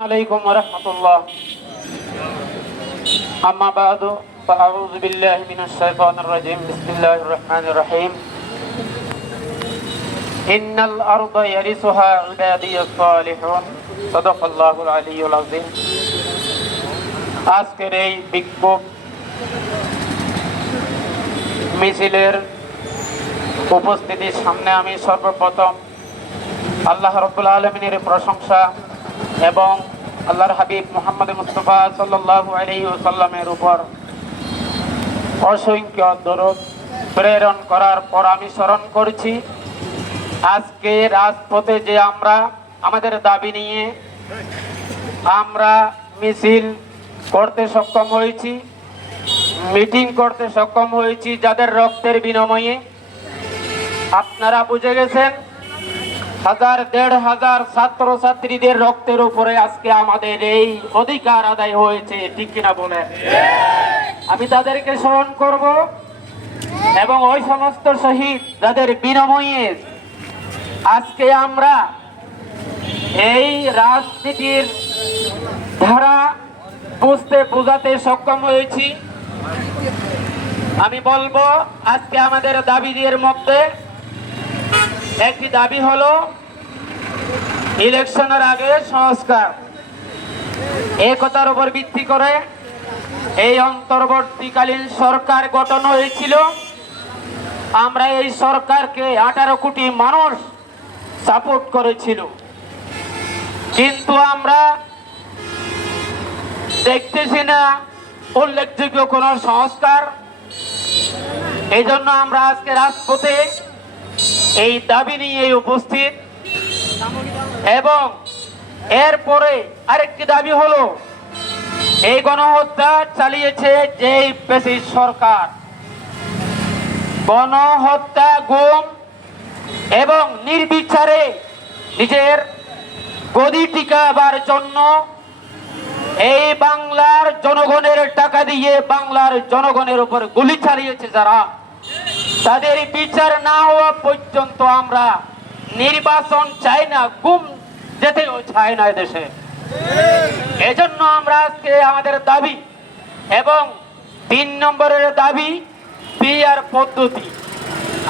عليكم ورحمة الله. أما بعد فأعوذ بالله من الشيطان الرجيم. بسم الله الرحمن الرحيم. إن الأرض يرثها عبادي الصالحون. صدق الله العلي العظيم. আজকের এই বিক্ষোভ মিছিলের উপস্থিতির সামনে আমি সর্বপ্রথম আল্লাহ রাব্বুল আলামিনের প্রশংসা এবং আল্লাহর হাবিব মুহাম্মদ মুস্তাফা সাল্লাল্লাহু আলাইহি ওয়াসাল্লামের উপর অসংখ্য দরুদ প্রেরণ করার পর আমি স্মরণ করছি আজকে রাজপথে যে আমরা আমাদের দাবি নিয়ে আমরা মিছিল করতে সক্ষম হয়েছি, মিটিং করতে সক্ষম হয়েছি, যাদের রক্তের বিনিময়ে আপনারা বুঝে গেছেন হাজার দেড় হাজার ছাত্র ছাত্রীদের রক্তের উপরে আজকে আমাদের এই অধিকার আদায় হয়েছে, ঠিক কিনা বলেন? আমি তাদেরকে স্মরণ করব এবং ওই সমস্ত শহীদ যাদের বিনিময়ে আজকে আমরা এই রাজনীতির ধারা বোঝাতে সক্ষম হয়েছি। আমি বলবো আজকে আমাদের দাবিদের মধ্যে একটি দাবি হলো ইলেকশনের আগে সংস্কার। একতার উপর ভিত্তি করে এই অন্তর্বর্তীকালীন সরকার গঠন হয়েছিল। আমরা এই সরকারকে 18 কোটি মানুষ সাপোর্ট করেছিল, কিন্তু আমরা দেখতেছি না উল্লেখযোগ্য কোন সংস্কার। এই জন্য আমরা আজকে রাজপথে এই দাবি নিয়ে উপস্থিত। এবং এরপরে আরেকটি দাবি হলো এই গণহত্যা চালিয়েছে যে ফ্যাসিস্ট সরকার, গণহত্যা, গুম এবং নির্বিচারে নিজের গদি টিকাবার জন্য এই বাংলার জনগণের টাকা দিয়ে বাংলার জনগণের উপর গুলি চালিয়েছে যারা, তাদের বিচার না হওয়া পর্যন্ত আমরা নির্বাচন চাই না, গুম যেতেও চাই না দেশে। এজন্য আমরা আজকে আমাদের দাবি এবং 3 নম্বরের দাবি পিআর পদ্ধতি।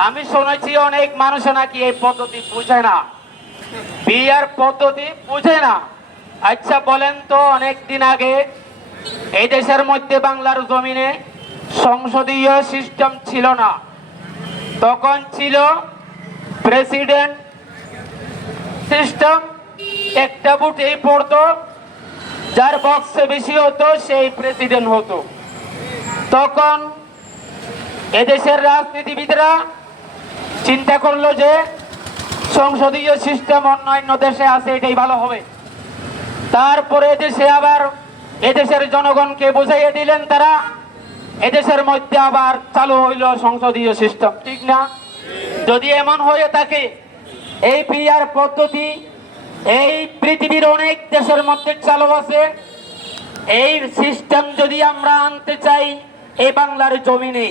আমি শুনেছি অনেক মানুষ নাকি এই পদ্ধতি বুঝে না, পিআর পদ্ধতি বুঝে না। আচ্ছা বলেন তো, অনেক দিন আগে এই দেশের মধ্যে বাংলার জমিনে সংসদীয় সিস্টেম ছিল না, তখন ছিল প্রেসিডেন্ট সিস্টেম। একটা ভোটেই পড়তো, যার বক্সে বেশি হতো সেই প্রেসিডেন্ট হতো। তখন এদেশের রাজনীতিবিদরা চিন্তা করলো যে সংসদীয় সিস্টেম অন্যান্য দেশে আছে, এটাই ভালো হবে। তারপরে দেশে আবার এদেশের জনগণকে বুঝাইয়ে দিলেন তারা, এদেশের মধ্যে আবার চালু হইল সংসদীয় সিস্টেম, ঠিক না? যদি এমন হয়ে থাকে, এই পিআর পদ্ধতি এই পৃথিবীর অনেক দেশের মধ্যে চালু আছে, এই সিস্টেম যদি আমরা আনতে চাই এই বাংলার জমিনে,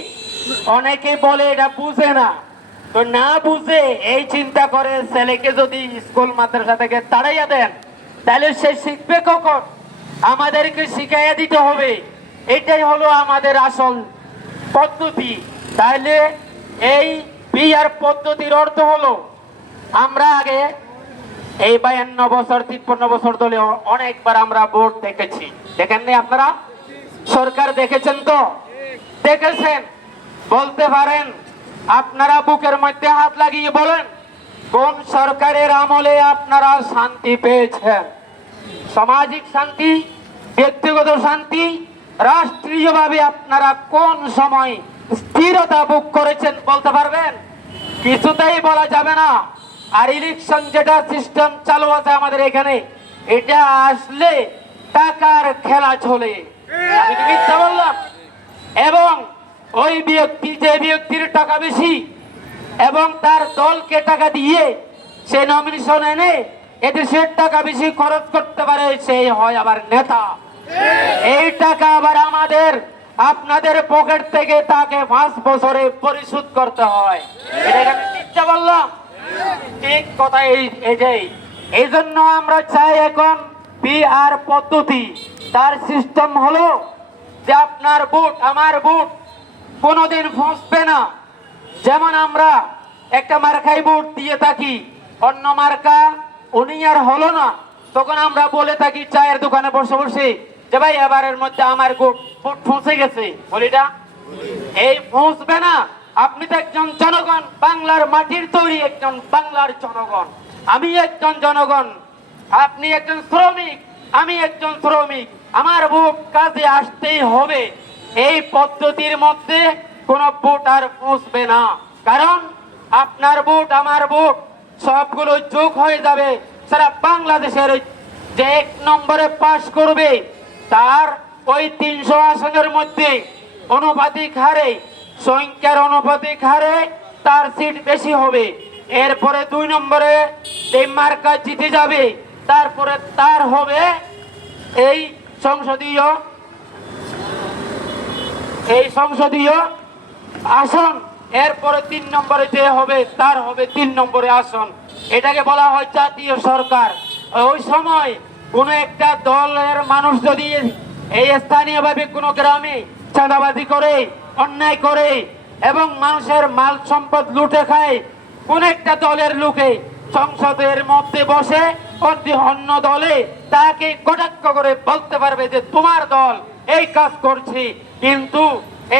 অনেকে বলে এটা বুঝে না। তো না বুঝে এই চিন্তা করে ছেলেকে যদি স্কুল মাদ্রাসা থেকে তাড়াইয়া দেন, তাহলে সে শিখবে কখন? আমাদেরকে শিখাইয়া দিতে হবে, এটাই হলো আমাদের আসল পদ্ধতি। তাহলে এই পিআর পদ্ধতির অর্থ হলো আমরা আগে এই 52 বছর 53 বছর ধরে অনেকবার আমরা ভোট দেখেছি, দেখেননি আপনারা? সরকার দেখেছেন তো? দেখেছেন। বলতে পারেন আপনারা বুকের মধ্যে হাত লাগিয়ে বলেন কোন সরকারের আমলে আপনারা শান্তি পেয়েছেন? সামাজিক শান্তি, ব্যক্তিগত শান্তি, রাষ্ট্রীয়ভাবে আপনারা কোন সময় স্থিরতা ভোগ করেছেন বলতে পারবেন? কিছুতেই বলা যাবে না। আর ইলেকশন যেটা সিস্টেম চালু আছে আমাদের এখানে, এটা আসলে টাকার খেলা চলে। আমি কি মিথ্যা বললাম? এবং ওই ব্যক্তি, যে ব্যক্তির টাকা বেশি এবং তার দলকে টাকা দিয়ে সে নমিনেশন এনে এদেশের টাকা বেশি খরচ করতে পারে, সেই হয় আবার নেতা। এই টাকা আবার আমাদের আপনাদের পকেট থেকে তাকে 5 বছরে পরিশোধ করতে হয়। এটা আমি মিথ্যা বললাম? ঠিক কথা। এই জন্য আমরা চাই এখন পিআর পদ্ধতি, তার সিস্টেম হলো যে আপনার ভোট আমার ভোট কোনোদিন ফসবে না। যেমন আমরা একটা মার্কায় ভোট দিয়ে থাকি, অন্য মার্কা উনি আর হলো না, তখন আমরা বলে থাকি চায়ের দোকানে বসে বসে যে ভাই এবারের মধ্যে আমার ভোট ফসে গেছে, বলিটা এই ফসবে না। আপনি তো একজন জনগণ, বাংলার মাটির তৈরি একজন বাংলার জনগণ, আমি একজন জনগণ, আপনি একজন শ্রমিক, আমি একজন শ্রমিক, আমার ভোট কাজে আসতেই হবে। এই পদ্ধতির মধ্যে কোনো ভোট আর ফসবে না, কারণ আপনার ভোট আমার ভোট সবগুলো যোগ হয়ে যাবে। সারা বাংলাদেশের যে 1 নম্বরে পাশ করবে তার ওই 300 আসনের মধ্যে অনুপাতিক হারে, সংখ্যার অনুপাতিক হারে তার সিট বেশি হবে। এরপরে 2 নম্বরে যে মার্কা জিতে যাবে তারপরে তার হবে এই সংসদীয় আসন। এরপরে 3 নম্বরে যে হবে তার হবে 3 নম্বরে আসন। এটাকে বলা হয় জাতীয় সরকার। ওই সময় কোন একটা দলের মানুষ যদি এই স্থানীয়ভাবে কোনো গ্রামে চাঁদাবাজি করে, অন্যায় করে এবং মানুষের মাল সম্পদ লুটে খায়, কোন একটা দলের লোকে সংসদের মধ্যে বসে অন্য দলে তাকে কটাক্ষ করে বলতে পারবে যে তোমার দল এই কাজ করছে। কিন্তু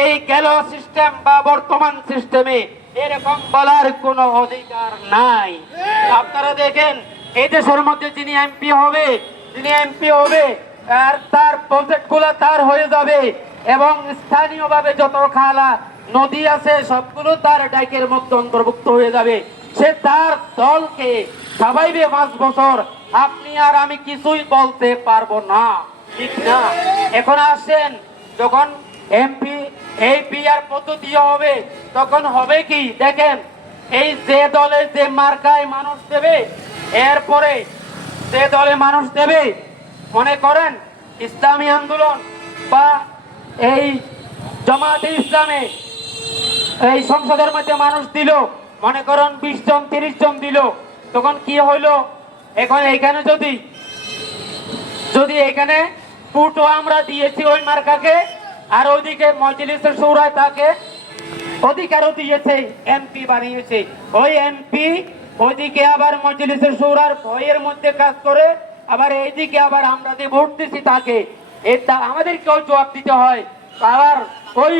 এই গেল সিস্টেম বা বর্তমান সিস্টেমে এরকম বলার কোনো অধিকার নাই। আপনারা দেখেন এই দেশের মধ্যে যিনি এমপি হবে আর তার প্রজেক্ট গুলো তার হয়ে যাবে এবং স্থানীয়ভাবে যত খালা নদী আছে সবগুলো তার ডাইকের মধ্যে অন্তর্ভুক্ত হয়ে যাবে। সে তার দলকে খাওয়াইবে 5 বছর, আপনি আর আমি কিছুই বলতে পারবো না, ঠিক না? এখন আসেন, যখন এমপি এই পিআর পদ্ধতি হবে তখন হবে কি দেখেন, এই যে দলে যে মার্কায় মানুষ দেবে, এরপরে যে দলে মানুষ দেবে, মনে করেন ইসলামী আন্দোলন বা এই জামাতে ইসলামে এই সংসদের মধ্যে মানুষ দিল, মনে করেন 20 জন 30 জন দিল, তখন কি হইলো, এখন এইখানে যদি এখানে ফুটো আমরা দিয়েছি ওই মার্কাকে, আর ওইদিকে মজলিসের শুরায় তাকে অধিকারও দিয়েছে, এমপি বানিয়েছে, ওই এমপি ওইদিকে আবার মজলিসের শুরার ভয়ের মধ্যে কাজ করে, আবার এইদিকে আবার আমরা যে ভোট দিচ্ছি তাকে, এটা আমাদেরকেও জবাব দিতে হয়, আবার ওই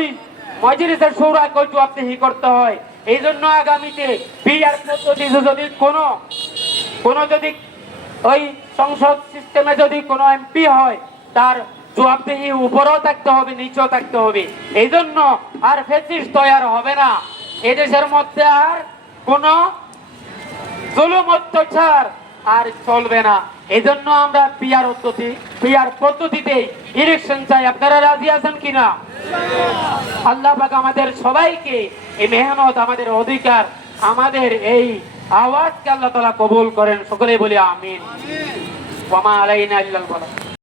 মজলিসের শুরাকেও জবাবদিহি করতে হয়। এই জন্য আগামীতে পিআর পদ্ধতি যদি কোনো যদি ওই সংসদ সিস্টেমে যদি কোনো এমপি হয় তার জবাবদিহি উপরেও থাকতে হবে, নিচেও থাকতে হবে। এই জন্য আর ফ্যাসিস্ট তৈরি হবে না এদেশের মধ্যে, আর কোনো জুলুম অত্যাচার আর চলবে না। এই জন্য আমরা পিআর পদ্ধতিতে ইলেকশন চাই। আপনারা রাজি আছেন কিনা? আল্লাহ পাক আমাদের সবাইকে এই মেহনত, আমাদের অধিকার, আমাদের এই আওয়াজকে আল্লাহ তাআলা কবুল করেন। সকলেই বলি আমিন। ওয়া মা আলাইনা ইল্লাল বালাগ।